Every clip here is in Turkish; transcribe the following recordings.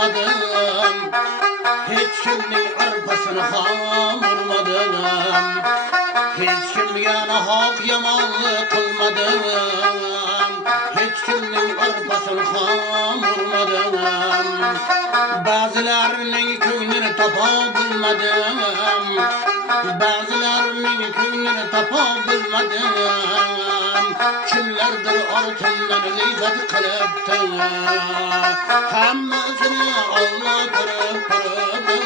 kılmadım, hiç kimning arpasını ham urmadım, hiç kimga haq yomonlik qilmadim, hiç kimning arpasını ham urmadim, ba'zilarning ko'nglini topa bilmadim, ba'zilarning ko'nglini topa bilmadim, kimlardir ortimdan g'iybat qilibdi, hammasini Alloh ko'rib turibdi.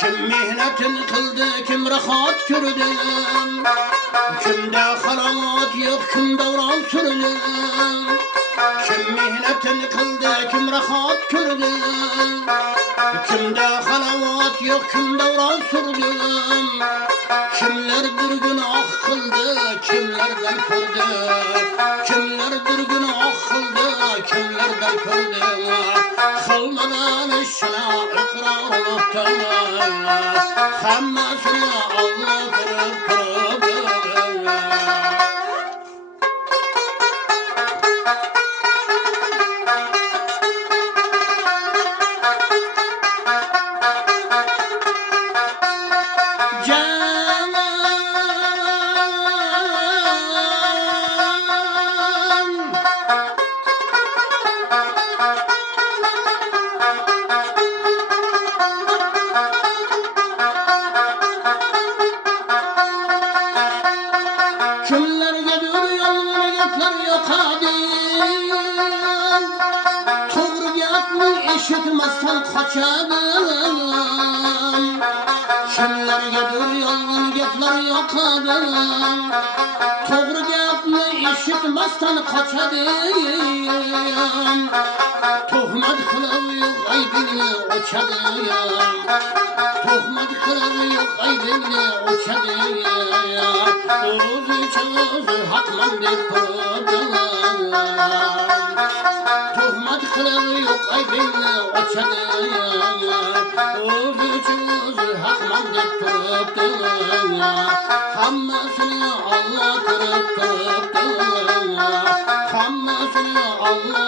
Kim mehnatini qildi, kim rahat ko'rdi, kimda halovat yo'q, kim davron surdi. Kim mehnatini qildi, kim rahat ko'rdi, kimda halovat yo'q, kim davron surdi. Kimlardir gunoh qildi, kimlardan ko'rdi, kimlardir gunoh qildi, kimlardan ko'rdi. Qilmagan ishni iqror olibdi, hammasini Alloh ko'rib turibdi. Kimlargadir yolg'on gaplar yoqadi, to'g'ri gapni eshitmasdan qochadi. Kimlargadir yolg'on gaplar yoqadi, to'g'ri gapni eshitmasdan qochadi. Tuhmat qilib yo'q aybingni ochadi, tuhmat qilib yo'q aybingni ochadi. O'zi haqman deb turibdi, tuhmat qilib yo'q aybingni ochadi. O'zi haqman deb turibdi, hammasini Alloh ko'rib turibdi, hammasini Alloh